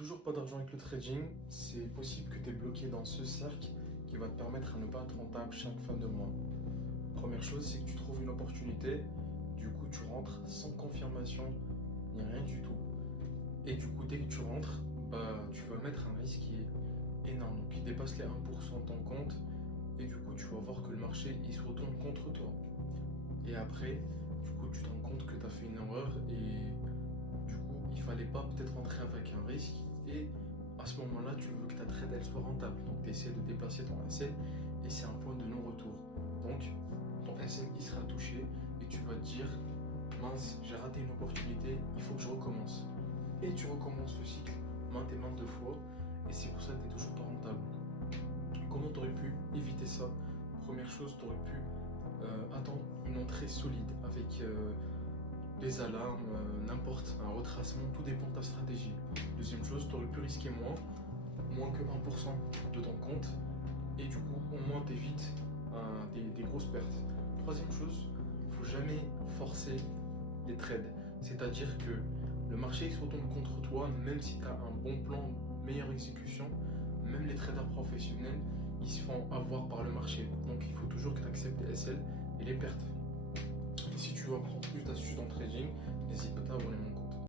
toujours pas d'argent avec le trading, c'est possible que tu es bloqué dans ce cercle qui va te permettre à ne pas être rentable chaque fin de mois. Première chose, c'est que tu trouves une opportunité, du coup tu rentres sans confirmation, ni rien du tout. Et du coup, dès que tu rentres, tu vas mettre un risque qui est énorme, donc qui dépasse les 1% de ton compte, et du coup tu vas voir que le marché il se retourne contre toi. Et après, du coup tu te rends compte que tu as fait une erreur et du coup il fallait pas peut-être rentrer avec un risque, et à ce moment-là tu veux que ta trade elle soit rentable, donc tu essaies de déplacer ton SL et c'est un point de non-retour. Donc ton SL il sera touché et tu vas te dire mince, j'ai raté une opportunité, il faut que je recommence. Et tu recommences le cycle maintes et maintes de fois, et c'est pour ça que tu n'es toujours pas rentable. Comment tu aurais pu éviter ça? Première chose, tu aurais pu attendre une entrée solide avec des alarmes, n'importe, un retracement, tout dépend de ta stratégie. Deuxième chose, tu aurais pu risquer moins que 1% de ton compte, et du coup, au moins tu évites des grosses pertes. Troisième chose, il ne faut jamais forcer les trades, c'est-à-dire que le marché il se retourne contre toi, même si tu as un bon plan, meilleure exécution, même les traders professionnels, ils se font avoir par le marché. Donc il faut toujours que tu acceptes les SL et les pertes. Et si tu veux apprendre plus d'astuces en trading, n'hésite pas à abonner mon compte.